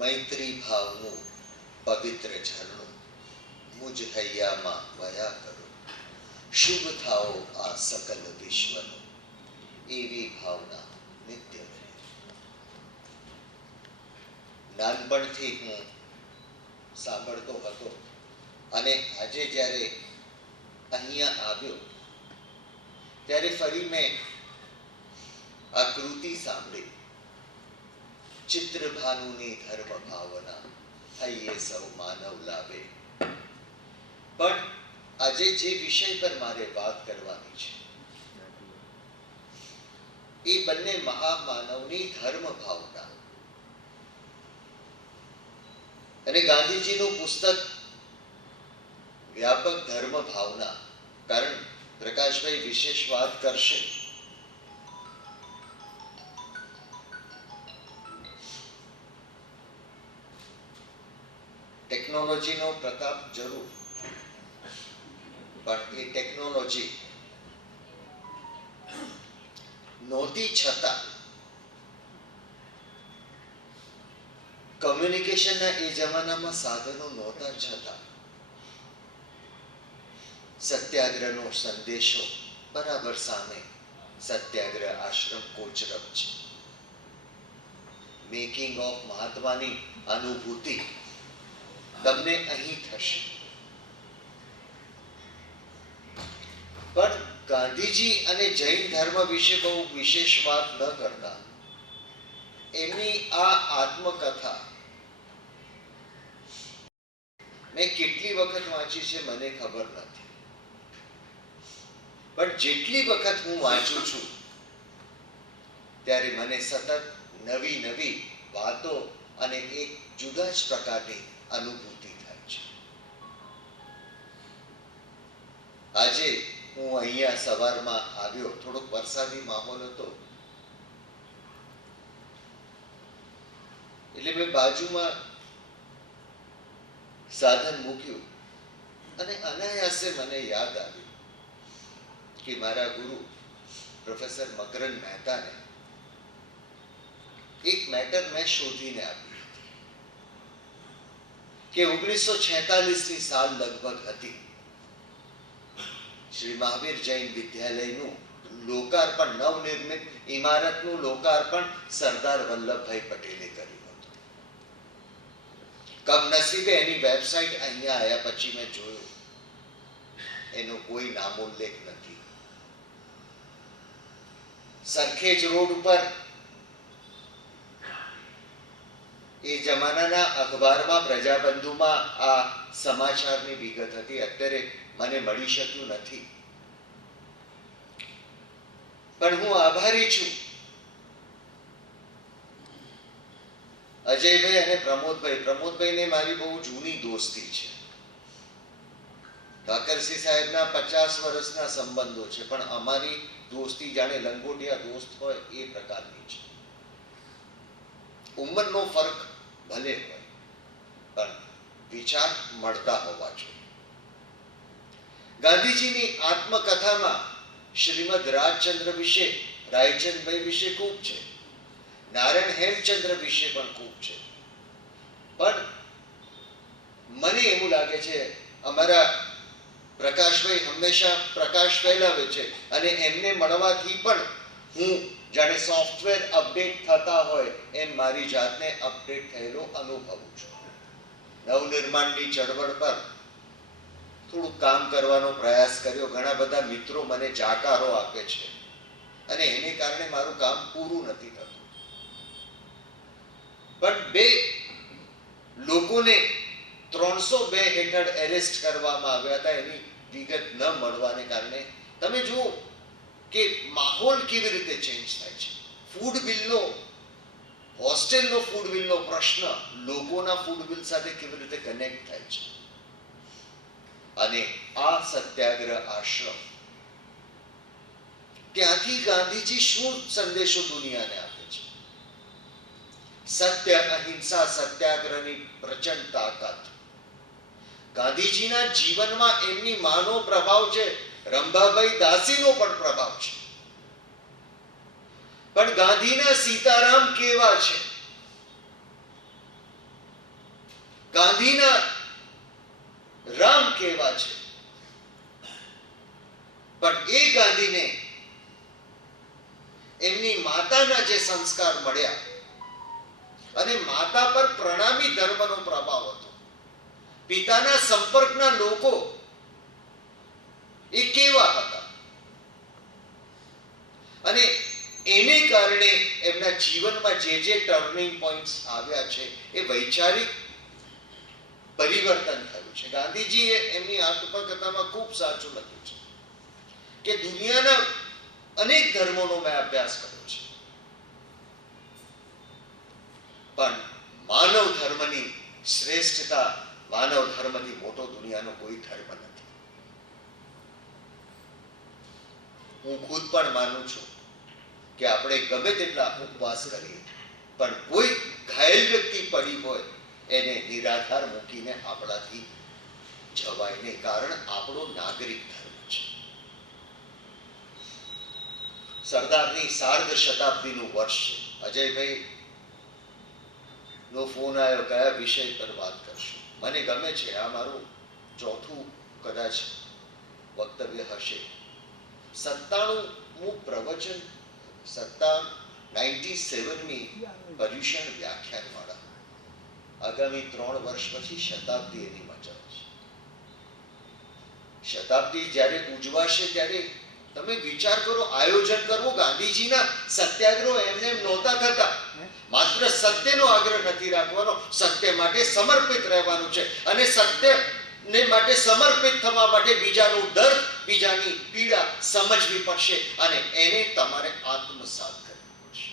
મૈત્રી ભાવનું પવિત્ર ઝરણું મુજ હૈયામાં વયા કરો, શુભ થાઓ આ સકલ વિશ્વનો, એવી ભાવના નિત્ય રહે. નાનપણથી હું સાંભળતો હતો અને આજે જ્યારે અહીંયા આવ્યો ત્યારે ફરી મેં આ કૃતિ સાંભળી. ચિત્રભાનુની ધર્મ ભાવના હૈયે સૌ માનવ લાવે. પણ આજે જે વિષય પર મારે વાત કરવાની છે એ બંને મહામાનવની ધર્મ ભાવના અને ગાંધીજીનું પુસ્તક વ્યાપક ધર્મ ભાવના. કારણ પ્રકાશભાઈ વિશેષ વાત કરશે. ટેકનોલોજીનો પ્રતાપ જરૂર, પણ એ ટેકનોલોજી નહોતી છતાં કમ્યુનિકેશનના એ જમાનામાં સાધનો નહોતા છતાં સત્યાગ્રહનો સંદેશો બરાબર સામે સત્યાગ્રહ આશ્રમ કોચરબ છે. મેકિંગ ઓફ મહાત્માની અનુભૂતિ તમને અહીં થશે. પણ ગાંધીજી અને જૈન ધર્મ વિશે બહુ વિશેષ વાત ન કરતા એમની આ આત્મકથા મેં કેટલી વખત વાંચી છે મને ખબર નથી, પણ જેટલી વખત હું વાંચું છું ત્યારે મને સતત નવી નવી વાતો અને એક જુદા જ પ્રકારની અનુભૂતિ થાય છે. આજે હું અહીંયા સવારમાં આવ્યો, થોડોક વરસાદી માહોલ હતો એટલે મેં બાજુમાં સાધન મૂક્યું અને અનાયાસે મને યાદ આવ્યું કે મારા ગુરુ પ્રોફેસર મકરંદ મહેતાને એક મેટર મેં શોધીને આપી કે 1946ની સાલ લગભગ હતી. શ્રી મહાવીર જૈન વિદ્યાલયનું લોકાર્પણ, નવનિર્મિત ઇમારતનું લોકાર્પણ સરદાર વલ્લભભાઈ પટેલે કર્યું હતું. કમનસીબે એની વેબસાઇટ અહીંયા આવ્યા પછી મેં જોયું એનો કોઈ નામોલ્લેખ નથી. સરખેજ રોડ ઉપર એ જમાનાના અખબારમાં પ્રજાબંધુમાં આ સમાચારની વિગત હતી. અત્યારે મને મળી શક્યું નથી, પણ હું આભારી છું અજયભાઈ અને પ્રમોદભાઈને મારી બહુ જૂની દોસ્તી છે. ઠાકરસિંહ સાહેબના 50 વર્ષના સંબંધો છે, પણ અમારી દોસ્તી જાણે લંગોટિયા દોસ્ત હોય એ પ્રકારની છે. ઉંમરનો ફરક ભલે હોય પણ વિચાર મળતા હોવા જોઈએ. ગાંધીજીની આત્મકથામાં શ્રીમદ રાજચંદ્ર વિશે, રાયચંદભાઈ વિશે ખૂબ છે, નારાયણ હેમચંદ્ર વિશે પણ ખૂબ છે. પણ મને એવું લાગે છે અમારા પ્રકાશભાઈ હંમેશા પ્રકાશ ફેલાવે છે અને એમને મળવાથી પણ હું જાણે સોફ્ટવેર અપડેટ થતા હોય એમ મારી જાતને અપડેટ થયેલો અનુભવું છું. નવનિર્માણની ચળવળ પર થોડું કામ કરવાનો પ્રયાસ કર્યો. ઘણા બધા મિત્રો મને જાકારો આપે છે અને એને કારણે મારું કામ પૂરું નથી થતું. પણ બે લોકોને 302 હેઠળ એરેસ્ટ કરવામાં આવ્યા હતા. એની વિગત ન મળવાને કારણે તમે જુઓ કે માહોલ કેવી રીતે ચેન્જ થાય છે. ફૂડ બિલનો, હોસ્ટેલનો ફૂડ બિલનો પ્રશ્ન લોકોના ફૂડ બિલ સાથે કેવી રીતે કનેક્ટ થાય છે. અને આ સત્યાગ્રહ આશ્રમ, ત્યાંથી ગાંધીજી શું સંદેશો દુનિયાને આપે છે. સત્ય, અહિંસા, સત્યાગ્રહની પ્રચંડ તાકાત. ગાંધીજીના જીવનમાં એમની માનો પ્રભાવ છે, રંભાભાઈ દાસીનો પણ પ્રભાવ છે. પણ ગાંધીના સીતારામ કેવા છે ગાંધીના રામ કેવા છે, પણ એ ગાંધીને એમની માતાના જે સંસ્કાર મળ્યા અને માતા પર પ્રણામી ધર્મનો પ્રભાવ હતો, પિતાના સંપર્કના લોકો એ કેવા હતા, અને એને કારણે એમના જીવનમાં જે ટર્નિંગ પોઈન્ટ્સ આવ્યા છે એ વૈચારિક પરિવર્તન થયું છે. ગાંધીજીએ એમની આત્મકથામાં ખૂબ સાચું લખ્યું છે કે દુનિયાના અનેક ધર્મોનો મેં અભ્યાસ કર્યો છે, પણ માનવ ધર્મની શ્રેષ્ઠતા, માનવ ધર્મથી મોટો દુનિયાનો કોઈ ધર્મ નથી. હું ખુદ પણ માનું છું કે આપણે ગમે તેટલા ઉપવાસ કરીએ પણ કોઈ ઘાયલ વ્યક્તિ પડી હોય એને નિરાધાર મૂકીને આપણાથી જવાય નહીં, કારણ આપણો નાગરિક ધર્મ છે. સરદારની સાર્ધ શતાબ્દીનું વર્ષ છે. અજયભાઈ નો ફોન આવ્યો, કયા વિષય પર વાત કરશું? મને ગમે છે, આ મારું ચોથું કદાચ વક્તવ્ય હશે. 97મું પ્રવચન, 97મી પર્યુષણ વ્યાખ્યાનમાળા. આગામી 3 વર્ષ પછી શતાબ્દી એની મજા છે. શતાબ્દી જ્યારે ઉજવાશે ત્યારે તમે વિચાર કરો, આયોજન કરવું. ગાંધીજીના સત્યાગ્રહ એમને એમ નહોતા થતા. માત્ર સત્યનો આગ્રહ નથી રાખવાનો, સત્ય માટે સમર્પિત રહેવાનું છે, અને સત્યને માટે સમર્પિત થવા માટે બીજાનું દર્દ, બીજાની પીડા સમજવી પડશે અને એને તમારે આત્મસાત કરવી પડશે.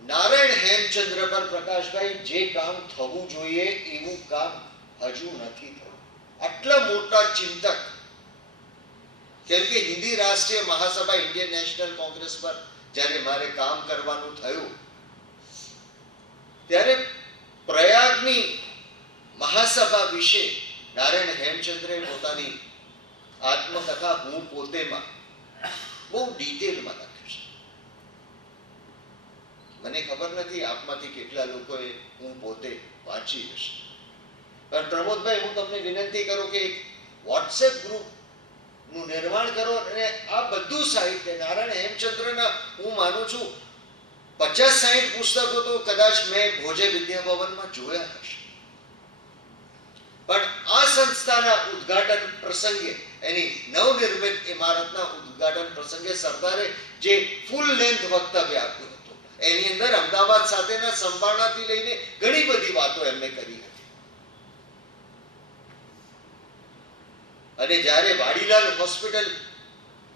નારાયણ હેમચંદ્ર પર પ્રકાશભાઈ જે કામ થવું જોઈએ એવું કામ હજુ નથી થયું. આટલા મોટા ચિંતક, કેમ કે હિન્દી રાષ્ટ્રીય મહાસભા, ઇન્ડિયન નેશનલ કોંગ્રેસ પર જ્યારે મારે કામ કરવાનું થયું ત્યારે પ્રયાગની મહાસભા વિશે નારાયણ હેમચંદ્રે પોતાની આત્મકથા હું પોતેમાં બહુ ડિટેલમાં લખ્યું છે. મને ખબર નથી આપમાંથી કેટલા લોકોએ હું પોતે વાંચી હશે, પણ પ્રમોદભાઈ, હું તમને વિનંતી કરું કે એક વોટ્સએપ ગ્રુપ નું નિર્માણ કરો અને આ બધું સાહિત્ય નારાયણ હેમચંદ્રના, હું માનું છું 50-60 પુસ્તકો તો કદાચ મેં ભોજે વિદ્યાભવનમાં જોયા હશે, પણ આ સંસ્થાના ઉદ્ઘાટન પ્રસંગે, એની નવનિર્મિત ઇમારતના ઉદ્ઘાટન પ્રસંગે સરદારે જે ફૂલ લેન્થ વક્તવ્ય આપ્યું હતું, એની અંદર અમદાવાદ સાથેના સંભાળનાથી લઈને ઘણી બધી વાતો એમને કરી હતી. અને જ્યારે વાડીલાલ હોસ્પિટલ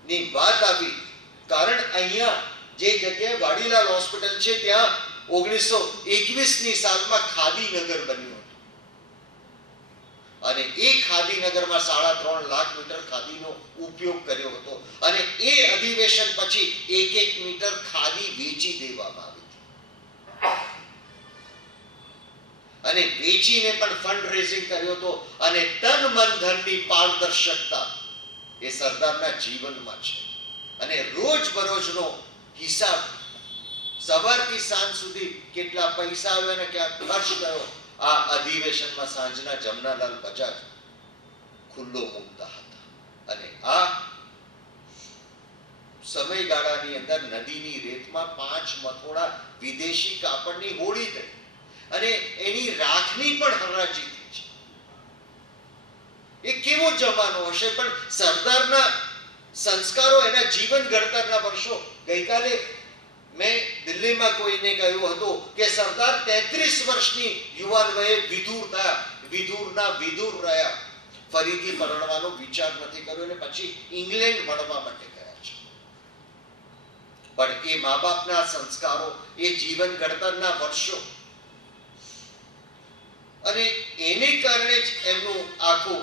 ની વાત આવી, કારણ અહીંયા જે જગ્યાએ વાડીલાલ હોસ્પિટલ છે ત્યાં 1921ની સાલમાં ખાદીનગર બન્યું હતું, અને એ ખાદીનગરમાં 3.5 લાખ મીટર ખાદીનો ઉપયોગ કર્યો હતો, અને એ અધિવેશન પછી 1 મીટર ખાદી વેચી દેવામાં આવી હતી, અને વેચીને પણ ફંડ રેઝિંગ કર્યો હતો. અને તન મન ધનની પારદર્શકતા એ સરદારના જીવનમાં છે, અને રોજ બરોજનો હિસાબ, સવારથી સાંજ સુધી કેટલા પૈસા આવ્યા અને ક્યાં ખર્ચ થયો, આ અધિવેશનમાં સાંજના જમનાલાલ બજાજ ખુલ્લો મૂકતા હતા. અને આ સમયગાળાની અંદર નદીની રેતમાં 5 મથોડા વિદેશી કાપડની હોડી થઈ અને એની રાખની પણ હરાજી થઈ છે. એ કેવો જમાનો હશે, પણ સરદારના સંસ્કારો, એના જીવન ઘડતરના વર્ષો. ગઈકાલે મેં દિલ્હીમાં કોઈને કહ્યું હતું કે સરદાર 33 વર્ષની યુવાન વયે વિધુર થયા, વિધુરના વિધુર રહ્યા, ફરીથી પરણવાનો વિચાર નથી કર્યો, અને પછી ઇંગ્લેન્ડ ભણવા માટે ગયા છે. પણ એ મા બાપના સંસ્કારો, એ જીવન ઘડતરના વર્ષો, અને એને કારણે જ એમનું આખું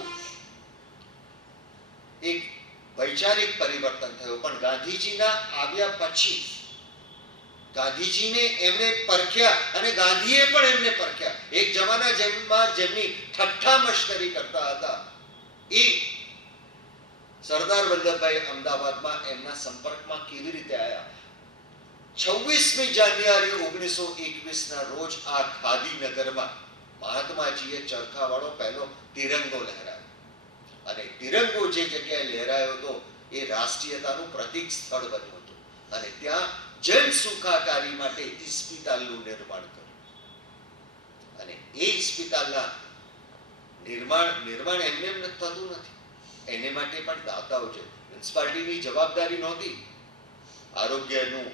એક વૈચારિક પરિવર્તન થયું. પણ ગાંધીજીના આવ્યા પછી ગાંધીજીને એમને પરખ્યા, અને ગાંધીએ પણ એમને પરખ્યા. એક જમાના જેમની ઠઠ્ઠા મશ્કરી કરતા હતા, એ સરદાર વલ્લભભાઈ અમદાવાદમાં એમના સંપર્કમાં કેવી રીતે આવ્યા, 26મી જાન્યુઆરી 1921 ના રોજ આ ખાદીનગરમાં મહાત્માજીએ ચરખાવાળો પહેલો તિરંગો લહેરાવ્યો. અને તિરંગો જે જગ્યાએ લહેરાયો હતો એ રાષ્ટ્રીયતાનું પ્રતીક સ્થળ બન્યું હતું. અને ત્યાં જન સુખાકારી માટે ઇસ્પિતાલનું નિર્માણ કર્યું. અને એ ઇસ્પિતાલના નિર્માણ એમને એમ થતું નથી. એને માટે પણ દાતાઓ છે. મ્યુનિસિપાલિટીની જવાબદારી નહોતી આરોગ્યનું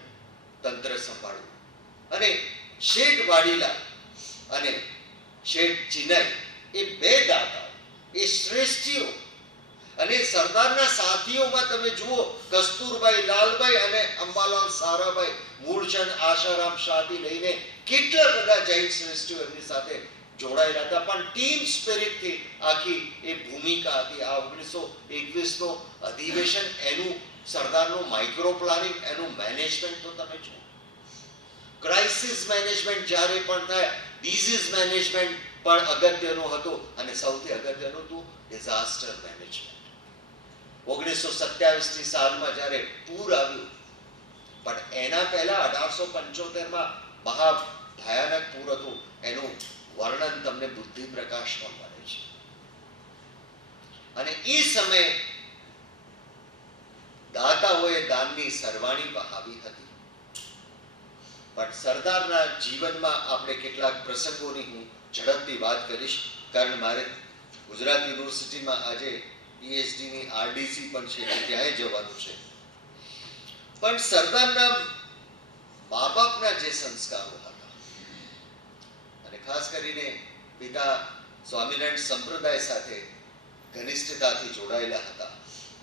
તંત્ર સંભાળવું. અને શેઠ વાડીલાલ અને શેઠ ચિનાઈ એ બે દાતાઓ, એ શ્રેષ્ઠીઓ. અને સરદારના સાથીઓમાં તમે જુઓ, કસ્તુરબાઈ લાલભાઈ અને અંબાલાલ સારાભાઈ, મૂળચંદ આશારામ શાહથી લઈને કેટલા બધા જૈન શ્રેષ્ઠીઓ એમની સાથે જોડાયેલા હતા. પણ ટીમ સ્પિરિટથી આખી એ ભૂમિકા હતી. આ 1921 નો અધિવેશન, એનું સરદારનું માઇક્રો પ્લાનિંગ, એનું મેનેજમેન્ટ તો તમે જુઓ. ક્રાઇસિસ મેનેજમેન્ટ જ્યારે પણ થાય, ડિઝીઝ મેનેજમેન્ટ પણ અગત્યનું હતું. અને સૌથી અગત્યનું હતું ડિઝાસ્ટર મેનેજમેન્ટ. 1927ની સાલમાં જ્યારે પૂર આવ્યું, પણ એના પહેલા 1875માં મહા ભયાનક પૂર હતું. એનું વર્ણન તમને બુદ્ધિ પ્રકાશમાં મળે છે. અને એ સમયે દાતાઓએ દાનની સરવાણી બહાવી હતી. પણ સરદારના જીવનમાં આપણે કેટલાક પ્રસંગોની હું ઝડપથી વાત કરીશ, કારણ મારે ગુજરાત યુનિવર્સિટીમાં આજે પીએચડીની આરડીસી પણ છે, ત્યાંય જવાનું છે. પણ સરદારના મા બાપના જે સંસ્કારો હતા, અને ખાસ કરીને પિતા સ્વામિનારાયણ સંપ્રદાય સાથે ઘનિષ્ઠતાથી જોડાયેલા હતા.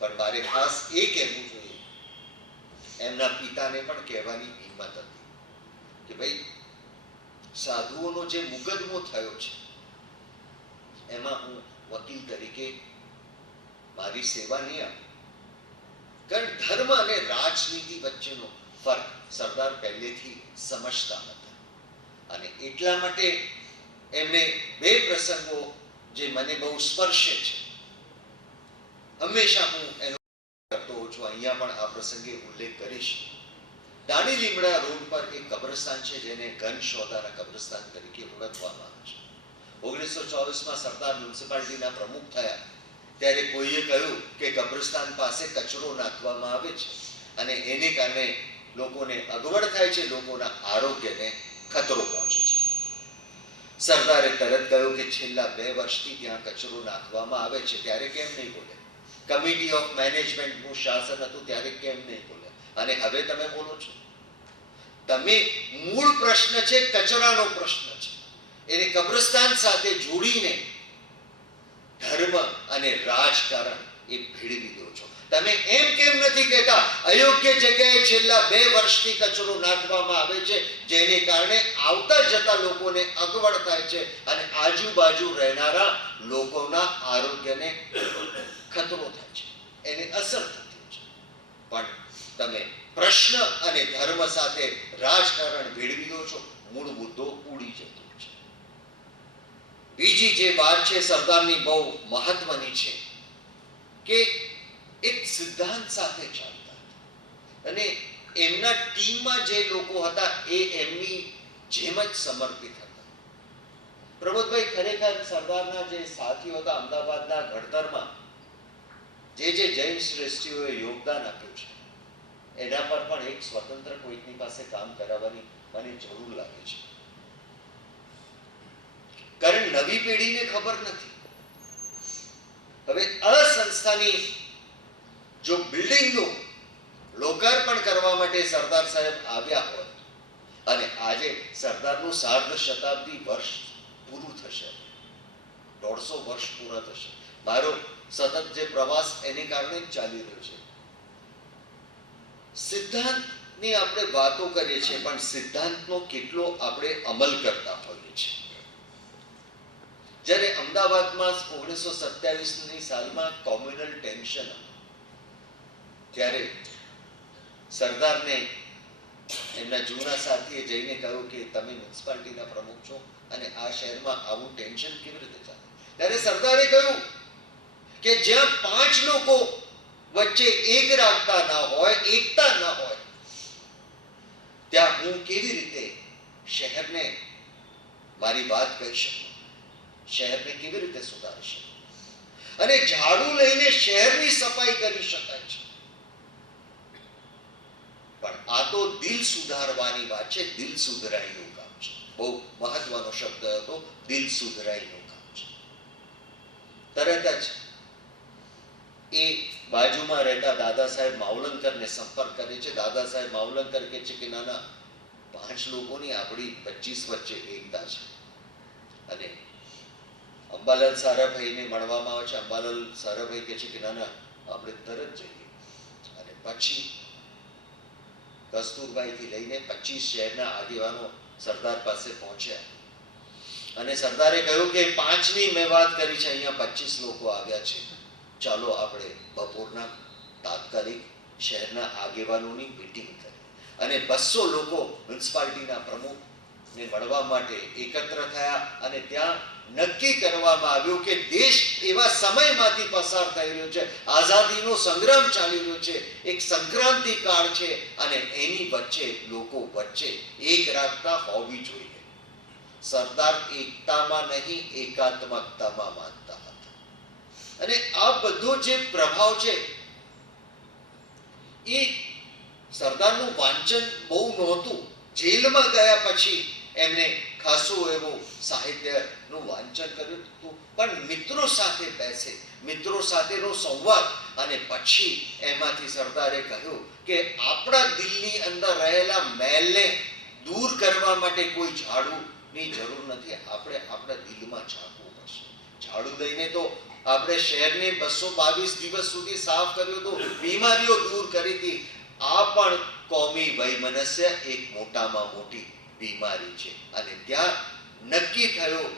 પણ મારે ખાસ એ કહેવું જોઈએ, એમના પિતાને પણ કહેવાની હિંમત હતી કે ભાઈ, સાધુઓનો જે મુકદમો થયો છે એમાં હું વકીલ તરીકે મારી સેવા નહીં આપું. કારણ ધર્મ અને રાજનીતિ વચ્ચેનો ફરક સરદાર પહેલેથી સમજતા હતા. અને એટલા માટે એમને બે પ્રસંગો જે મને બહુ સ્પર્શે છે, હંમેશા હું એનો કરતો હોઉં છું. અહીંયા પણ આ પ્રસંગે ઉલ્લેખ કરીશ. દાણી લીમડા રોડ પર એક કબ્રસ્તાન છે જેને ઘન શોધાના કબ્રસ્તાન તરીકે ઓળખવામાં આવે છે. 1924માં સરદાર મ્યુનિસિપાલિટીના પ્રમુખ થયા ત્યારે કોઈએ કહ્યું કે કબ્રસ્તાન પાસે કચરો નાખવામાં આવે છે અને એને કારણે લોકોને અગવડ થાય છે, લોકોના આરોગ્યને ખતરો પહોંચે છે. સરદારે તરત કહ્યું કે છેલ્લા 2 વર્ષથી ત્યાં કચરો નાખવામાં આવે છે, ત્યારે કેમ નહીં બોલે? કમિટી ઓફ મેનેજમેન્ટનું શાસન હતું ત્યારે કેમ નહીં બોલે? અને હવે તમે બોલો છો? તમે મૂળ પ્રશ્ન છે કચરાનો પ્રશ્ન છે, એને કબ્રસ્તાન સાથે જોડીને ધર્મ અને રાજકારણ એ ભેળવી દો છો. તમે એમ કેમ નથી કહેતા અયોગ્ય જગ્યાએ છેલ્લા 2 વર્ષથી કચરો નાખવામાં આવે છે, જેને કારણે આવતા જતા લોકોને અગવડ થાય છે અને આજુબાજુ રહેનારા લોકોના આરોગ્યને ખતરો થાય છે, એને અસર થતી છે. પણ તમે પ્રશ્ન અને ધર્મ સાથે રાજકારણ ભેળવી દો છો, મૂળ મુદ્દો ઉડી જતો છે. બીજી જે વાત છે સરદારની બહુ મહત્વની છે કે એક સિદ્ધાંત સાથે ચાલતા હતા અને એમના ટીમમાં જે લોકો હતા એ એમની જેમ જ સમર્પિત હતા. પ્રમોદભાઈ, ખરેખર સરદારના જે સાથીઓ હતા અમદાવાદના ઘડતરમાં જે જૈન શ્રેષ્ઠીઓએ યોગદાન આપ્યું છે, એના પર પણ એક સ્વતંત્ર કોઈકની પાસે કામ કરાવવાની મને જરૂર લાગે છે. કારણ નવી પેઢીને ખબર નથી. હવે આ સંસ્થાની જો બિલ્ડિંગનું લોકાર્પણ કરવા માટે સરદાર સાહેબ આવ્યા હોય અને આજે સરદારનું 1/2 શતાબ્દી વર્ષ પૂરું થશે, 150 વર્ષ પૂરા થશે. મારો સતત જે પ્રવાસ એને કારણે જ ચાલી રહ્યો છે. સિદ્ધાંતની આપણે વાતો કરીએ છીએ, પણ સિદ્ધાંતનો કેટલો આપણે અમલ કરતા હોઈએ છીએ. જ્યારે અમદાવાદમાં 1927ની સાલમાં કોમ્યુનલ ટેન્શન હતું, ત્યારે સરદારને એમના જૂના સાથીએ જઈને કહ્યું કે તમે મ્યુનિસિપાલિટીના પ્રમુખ છો અને આ શહેરમાં આવું ટેન્શન કેવી રીતે ચાલે? ત્યારે સરદારે કહ્યું કે જ્યાં 5 લોકો વચ્ચે એક રાખતા ના હોય, એકતા ના હોય, શહેરને મારી વાત કહી શકું, શહેરને કેવી રીતે સુધારી શકું. અને ઝાડુ લઈને શહેરની સફાઈ કરી શકાય છે, પણ આ તો દિલ સુધારવાની વાત છે. દિલ સુધરાઈનું કામ છે. બહુ મહત્વનો શબ્દ હતો, દિલ સુધરાઈનું કામ છે. તરત જ એ બાજુમાં રહેતા દાદા સાહેબ માવલંકરને સંપર્ક કરે છે. દાદા સાહેબ માવલંકર કહે છે કે ના ના, 5 લોકોની આપણી 25 વચ્ચે એકતા છે. અને અંબાલાલ સારાભાઈને મળવામાં આવે છે. અંબાલાલ સારાભાઈ કહે છે કે ના ના, આપણે તરત જઈએ. અને પછી કસ્તુરબાઈથી લઈને 25 શહેરના આગેવાનો સરદાર પાસે પહોંચ્યા. અને સરદારે કહ્યું કે 5ની મેં વાત કરી છે, અહીંયા 25 લોકો આવ્યા છે, ચાલો આપણે બપોરના તાત્કાલિક શહેરના આગેવાનોની મીટિંગ કરી. અને 200 લોકો મ્યુનિસિપાલિટીના પ્રમુખને મળવા માટે એકત્ર થયા. અને ત્યાં નક્કી કરવામાં આવ્યું કે દેશ એવા સમયમાંથી પસાર થઈ રહ્યો છે, આઝાદીનો સંગ્રામ ચાલી રહ્યો છે, એક સંક્રાંતિ કાળ છે, અને એની વચ્ચે લોકો વચ્ચે એક રાખતા હોવી જોઈએ. સરદાર એકતામાં નહીં, એકાત્મકતામાં માનતા હતા. અને આ બધો જે પ્રભાવ છે એ સરદારનું વાંચન બહુ નહોતું. જેલમાં ગયા પછી એમને ખાસું એવું સાહિત્યનું વાંચન કર્યું હતું, પણ મિત્રો સાથે બેસે, મિત્રો સાથેનો સંવાદ, અને પછી એમાંથી સરદારે કહ્યું કે આપણા દિલની અંદર રહેલા મેલને દૂર કરવા માટે કોઈ ઝાડુની જરૂર નથી, આપણે આપણા દિલમાં ઝાંકવું પડશે. ઝાડુ લઈને તો આપણે શહેરને 222 દિવસ સુધી સાફ કર્યું હતું, બીમારીઓ દૂર કરી હતી. આ પણ કોમી વૈમનસ્ય એક મોટામાં મોટી બીમારી છે. અને ત્યાં નક્કી થયું,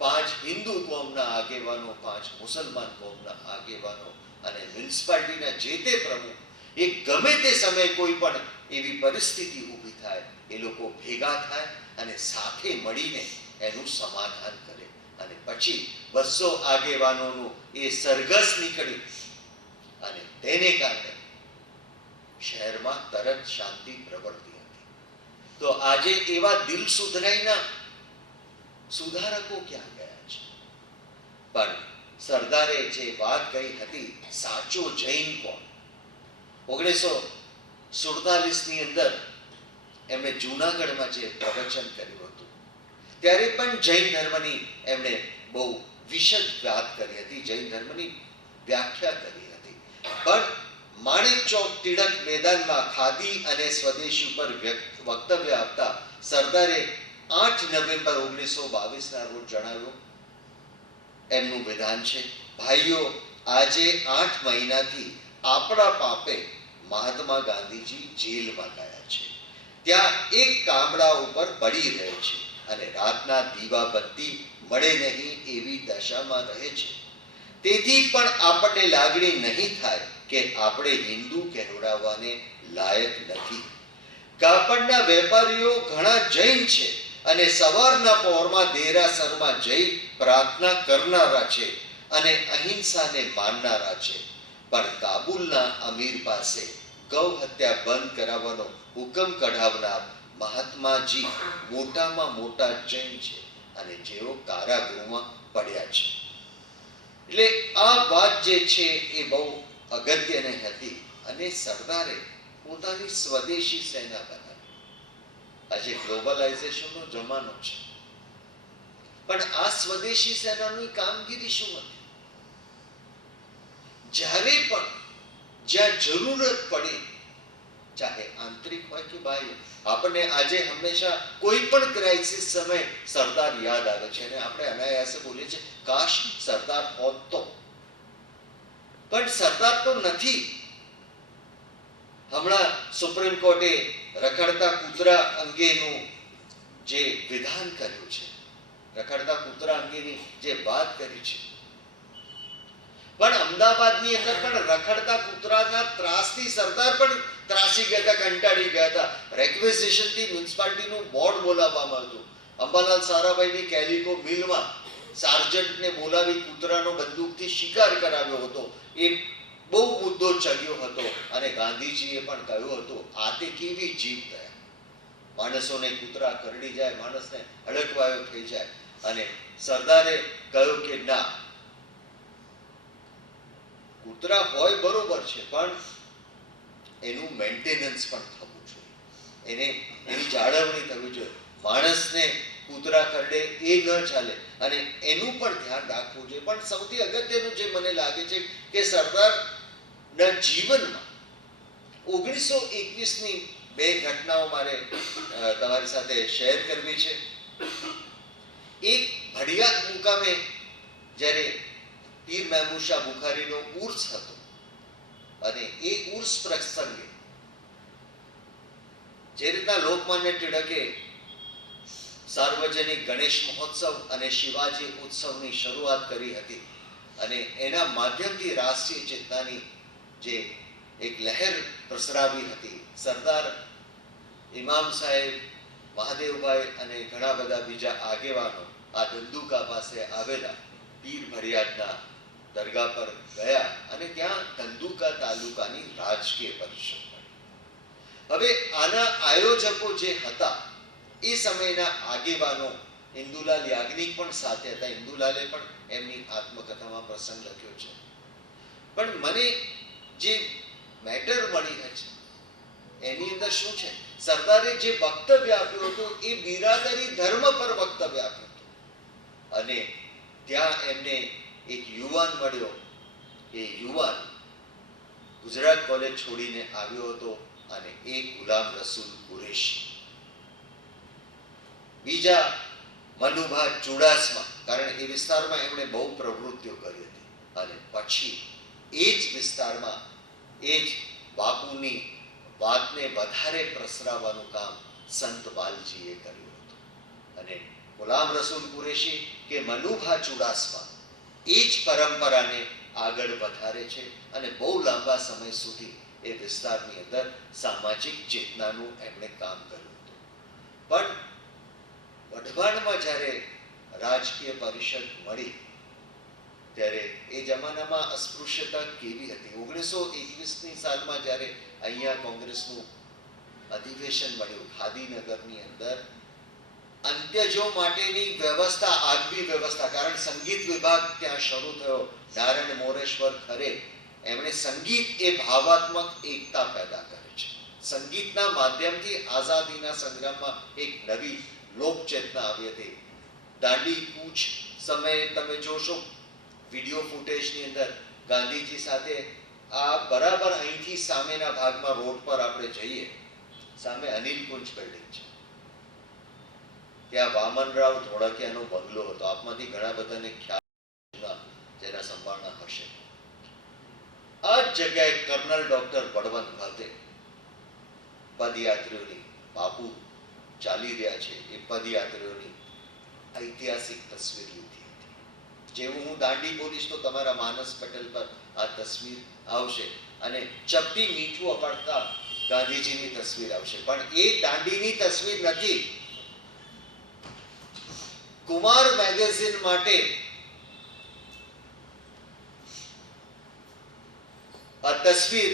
5 હિન્દુ કોમના આગેવાનો, 5 મુસલમાન કોમના આગેવાનો અને મ્યુનિસિપાલિટીના જે તે પ્રમુખ, એ ગમે તે સમયે કોઈ પણ એવી પરિસ્થિતિ ઊભી થાય, એ લોકો ભેગા થાય અને સાથે મળીને એનું સમાધાન કરે. અને પછી 200 આગેવાનોનું એ સરઘસ નીકળી, અને તેને કારણે શહેરમાં તરત શાંતિ પ્રવર્તી હતી. તો આજે એવા દિલ સુધરાઈના સુધારકો ક્યાં ગયા છે? પણ સરદારે જે વાત કહી હતી, સાચો જૈન કોણ? 1947ની અંદર એમણે જૂનાગઢમાં જે પ્રવચન કર્યું હતું, ત્યારે પણ જૈન ધર્મની એમણે બહુ વિશદ વાત કરી હતી, જૈન ધર્મની વ્યાખ્યા કરી હતી. પણ માણેક ચોક ટિળક મેદાનમાં ખાદી અને સ્વદેશી ઉપર વક્તવ્ય આપતા સરદારે 8 નવેમ્બર 1922ના રોજ જણાવ્યું, એમનું વિધાન છે, ભાઈઓ, આજે 8 મહિનાથી આપણા પાપે મહાત્મા ગાંધીજી જેલમાં ગયા છે. ત્યાં એક કામડા ઉપર પડી રહે છે અને રાતના દીવા બત્તી મળે નહીં એવી દશામાં રહે છે. તેથી પણ આપણને લાગણી નહીં થાય કે આપણે હિન્દુ કહેવડાવવાને લાયક નથી. કાપડના વેપારીઓ ઘણા જૈન છે અને સવારના પહોરમાં દેરાસરમાં જઈ પ્રાર્થના કરનારા છે અને અહિંસાને માનનારા છે. પણ કાબુલના અમીર પાસે ગૌ હત્યા બંધ કરાવવાનો હુકમ કઢાવનાર મહાત્માજી મોટામાં મોટા જૈન છે અને જેઓ કારાગૃહમાં પડ્યા છે. એટલે આ વાત જે છે એ બહુ અગત્યની હતી. અને સરદારે પોતાની સ્વદેશી સેના બનાવી. આજે ગ્લોબલાઇઝેશનનો જમાનો છે, પણ આ સ્વદેશી સેનાની કામગીરી શું હતી? જ્યારે પણ જ્યાં જરૂરત પડે, ચાહે આંતરિક હોય કે બાહ્ય, આપણને આજે હંમેશા કોઈ પણ ક્રાઇસિસ સમયે સરદાર યાદ આવે છે અને આપણે અનાયાસે બોલીએ છીએ, કાશ સરદાર હોત તો. પણ સરદાર તો નથી. હમણાં સુપ્રીમ કોર્ટે રખડતા કૂતરા અંગેનું જે વિધાન કર્યું છે, રખડતા કૂતરા અંગેની જે વાત કરી છે, પણ અમદાવાદની અંદર પણ રખડતા કૂતરાના ત્રાસથી સરદાર પણ ત્રાસી ગયા હતા, કંટાળી ગયા હતા. રેક્વેઝિશનથી મ્યુનિસિપાલિટીનું બોર્ડ બોલાવવામાં હતું. અંબાલાલ સારાભાઈની કેલિકો મિલમાં સાર્જન્ટને બોલાવી કૂતરાનો બંદૂકથી શિકાર કરાવ્યો હતો. એ બહુ મુદ્દો ચગ્યો હતો અને ગાંધીજીએ પણ કહ્યું હતું, આ તે કેવી જીવ થયા. માણસોને કૂતરા કરડી જાય, માણસને હડકવાયો થઈ જાય. અને સરદારે કહ્યું કે ના, કૂતરા હોય બરોબર છે, પણ એનું મેન્ટેનન્સ પણ થવું જોઈએ, એની જાળવણી થવી જોઈએ. માણસને કૂતરા કરડે એ ન ચાલે અને એનું પણ ધ્યાન રાખવું જોઈએ. પણ સૌથી અગત્યનું જે મને લાગે છે કે સરદારના જીવનમાં 1921ની બે ઘટનાઓ મારે તમારી સાથે શેર કરવી છે. એક ભડિયાદ મુકામે જ્યારે પીર મહેમૂદ શાહ બુખારીનો ઉર્સ હતો અને એ ઉર્સ પ્રસંગે જે રીતના લોકમાન્ય ટિળકે સાર્વજનિક ગણેશ મહોત્સવ અને શિવાજી ઉત્સવની શરૂઆત કરી હતી અને એના માધ્યમથી રાષ્ટ્રીય ચેતનાની જે એક લહેર પ્રસરાવી હતી, સરદાર ઇમામ સાહેબ, મહાદેવભાઈ અને ઘણા બધા બીજા આગેવાનો આ ધંધુકા પાસે આવેલા પીર ભડિયાદના દરગાહ પર ગયા અને ત્યાં ધંધુકા તાલુકાની રાજકીય પરિષદ મળી. હવે આના આયોજકો જે હતા એ સમયના આગેવાનો ઇન્દુલાલ યાજ્ઞિક પણ સાથે હતા. ઇન્દુલાલે પણ એમની આત્મકથામાં પ્રસંગ લખ્યો છે. પણ મને જે મેટર મળી છે એની અંદર શું છે, સરદારે જે વક્તવ્ય આપ્યું હતું એ બિરાદરી ધર્મ પર વક્તવ્ય આપ્યું હતું. અને ત્યાં એમને એક યુવાન મળ્યો. એ યુવાન ગુજરાત કોલેજ છોડીને આવ્યો હતો અને એ ગુલામ રસૂલ કુરેશી. બીજા મનુભા ચુડાસમા, કારણ એ વિસ્તારમાં એમણે બહુ પ્રવૃત્તિઓ કરી હતી. અને પછી એ જ વિસ્તારમાં એ જ બાપુની વાતને વધારે પ્રસરાવવાનું કામ સંત બાલજીએ કર્યું હતું. અને ગુલામ રસૂલ કુરેશી કે મનુભા ચુડાસમા એ જ પરંપરાને આગળ વધારે છે અને બહુ લાંબા સમય સુધી એ વિસ્તારની અંદર સામાજિક ચેતનાનું એમણે કામ કર્યું હતું. પણ વઢવાણમાં જ્યારે રાજકીય પરિષદ મળી ત્યારે એ જમાનામાં અસ્પૃશ્યતા કેવી હતી. 1921ની સાલમાં જ્યારે અહીંયા કોંગ્રેસનું અધિવેશન મળ્યું ગાંધીનગરની અંદર, અંત્યજો માટેની વ્યવસ્થા, આગવી વ્યવસ્થા, કારણ સંગીત વિભાગ ત્યાં શરૂ થયો. નારાયણ મોરેશ્વર ખરે એમણે સંગીત એ ભાવાત્મક એકતા પેદા કરે છે. સંગીતના માધ્યમથી આઝાદીના સંગ્રામમાં એક નવી લોક ચેતના આવી હતી. દાંડી કૂચ સમયે તમે જોશો વિડીયો ફૂટેજની અંદર ગાંધીજી સાથે આ બરાબર અહીંથી સામેના ભાગમાં રોડ પર આપણે જઈએ, સામે અનિલ કુંજ બિલ્ડિંગ છે, ત્યાં વામનરાવ ધોળકિયાનો બંગલો હતો. આપમાંથી ઘણા બધાને ખ્યાલ જેના સંભાળના હશે. આ જ જગ્યાએ કર્નલ ડોક્ટર બળવંત ભટ્ટે પદયાત્રીઓની, બાપુ ચાલી રહ્યા છે એ પદયાત્રીઓની ઐતિહાસિક તસવીર લીધી હતી. જેવું હું દાંડી બોલીશ તો તમારા માનસ પટેલ પર આ તસવીર આવશે અને ચપટી મીઠું અપાડતા ગાંધીજીની તસવીર આવશે. પણ એ દાંડીની તસવીર નથી. કુમાર મેગેઝિન માટે આ તસવીર,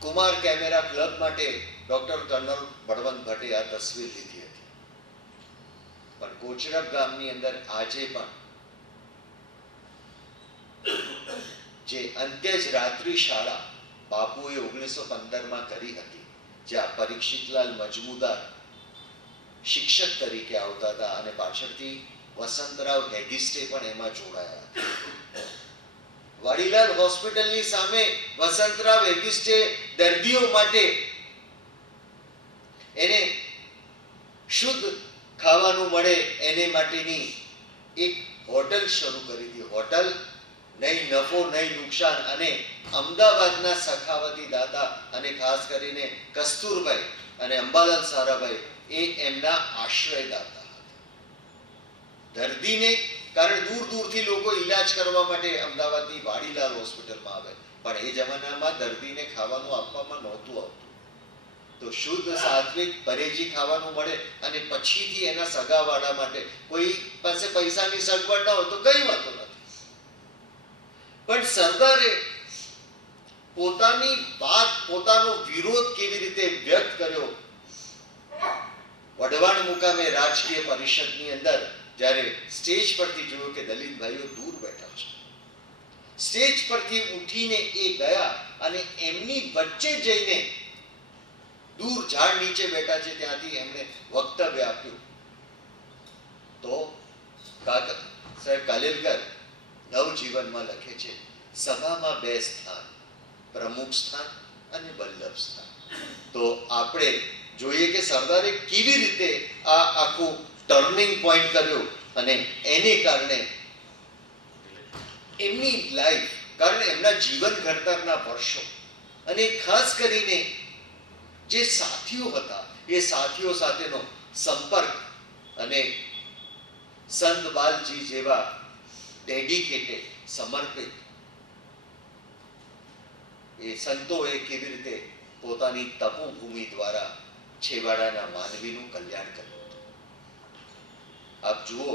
કુમાર કેમેરા ક્લબ માટે ડોક્ટર કર્નલ બળવંત ભટ્ટે આ તસવીર લીધી હતી. પણ કોચરબ ગામની અંદર આજે પણ જે અંત્યજ રાત્રિ શાળા બાપુએ 1915માં કરી હતી, જ્યાં પરીક્ષિતલાલ મજમુદાર શિક્ષક તરીકે આવતા હતા અને પાછળથી વસંતરાવ હેગિસ્ટે પણ એમાં જોડાયા હતા. વાડીલાલ હોસ્પિટલની સામે વસંતરાવ હેગિસ્ટે દર્દીઓ માટે એને શુદ્ધ ખાવાનું મળે એને માટેની એક હોટલ શરૂ કરી હતી. હોટલ નહીં નફો નહીં નુકસાન. અને અમદાવાદના સખાવતી દાદા અને ખાસ કરીને કસ્તુરભાઈ અને અંબાલાલ સારાભાઈ એ એમના આશ્રયદાતા હતા. દર્દીને, કારણ દૂર દૂરથી લોકો ઈલાજ કરવા માટે અમદાવાદની વાડીલાલ હોસ્પિટલમાં આવે, પણ એ જમાનામાં દર્દીને ખાવાનું આપવામાં નહોતું આવતું. તો શુદ્ધ સાત્વિક પરેજી ખાવાનું મળે અને પછીથી એના સગાવાળા માટે કોઈ પાસે પૈસાની સગવડ ન હોય તો કઈ વાતો નથી. પણ સરદારે પોતાની વાત, પોતાનો વિરોધ કેવી રીતે વ્યક્ત કર્યો વઢવાણ મુકામે રાજકીય પરિષદની અંદર જ્યારે સ્ટેજ પરથી જોયું કે દલિત ભાઈઓ દૂર બેઠા છે, સ્ટેજ પરથી ઉઠીને એ ગયા અને એમની વચ્ચે જઈને દૂર ઝાડ નીચે બેઠા છે ત્યાંથી એમણે વક્તવ્ય આપ્યું. તો કાકા સાહેબ કાલેલકર નવજીવનમાં લખે છે, સભામાં બે સ્થાન, પ્રમુખ સ્થાન અને વલ્લભ સ્થાન. તો આપણે જોઈએ કે સરદારે કેવી રીતે આ આખું ટર્નિંગ પોઈન્ટ કર્યો અને એને કારણે એમની લાઈફ, કારણ એમના જીવન ઘડતરના વર્ષો અને ખાસ કરીને જે સાથીઓ હતા એ સાથીઓ સાથેનો સંપર્ક અને સંત બાલજી જેવા ડેડિકેટેડ, સમર્પિત એ સંતોએ કેવી રીતે પોતાની તપોભૂમિ દ્વારા છેવાડાના માનવીનું કલ્યાણ કર્યું હતું. આપ જુઓ,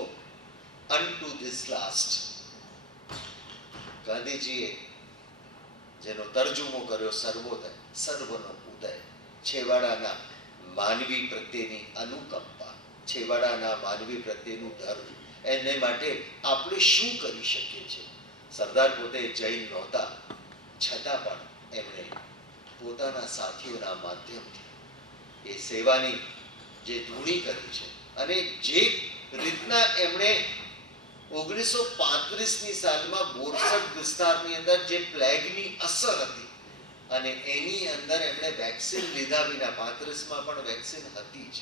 unto this last ગાંધીજીએ જેનો તર્જુમો કર્યો સર્વોદય, સર્વનો ઉદય, છેવાડાના માનવી પ્રત્યેની અનુકંપા, છેવાડાના માનવી પ્રત્યેનું ધર્મ, એને માટે આપણે શું કરી શકીએ છીએ. સરદાર પોતે જૈન નહોતા, છતાં પણ એમણે પોતાના સાથીઓના માધ્યમથી એ સેવાની જે ધૂણી કરી છે અને જે રીતના એમણે 1935ની સાલમાં બોરસદ વિસ્તારની અંદર જે પ્લેગની અસર હતી અને એની અંદર એમણે વેક્સિન લીધા વિના, 35માં પણ વેક્સિન હતી જ,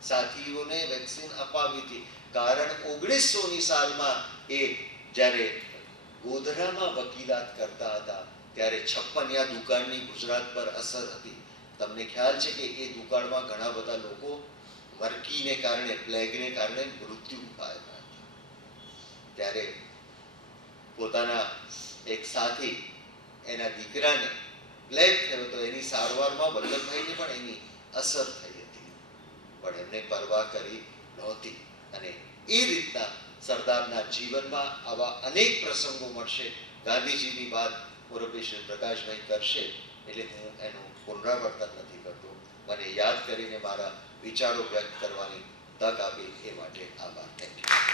સાથીઓને વેક્સિન અપાવી હતી. કારણ 1900ની સાલમાં એ જ્યારે ગોધરામાં વકીલાત કરતા હતા ત્યારે 56 દુકાળની ગુજરાત પર અસર હતી. તમને ખ્યાલ છે કે એ દુકાળમાં ઘણા બધા લોકો મરકીને કારણે, પ્લેગને કારણે મૃત્યુ પામ્યા હતા. ત્યારે પોતાના એક સાથી, એના દીકરાને પ્લેગ થયો તો એની સારવારમાં વલ્લભભાઈને પણ એની અસર થઈ હતી, પણ એમને પરવા કરી નહોતી. અને એ રીતના સરદારના જીવનમાં આવા અનેક પ્રસંગો મળશે. ગાંધીજીની વાત મુરબ્બી શ્રી પ્રકાશભાઈ કરશે એટલે હું એનું પુનરાવર્તન નથી કરતો. મને યાદ કરીને મારા વિચારો વ્યક્ત કરવાની તક આપી એ માટે આભાર. Thank you.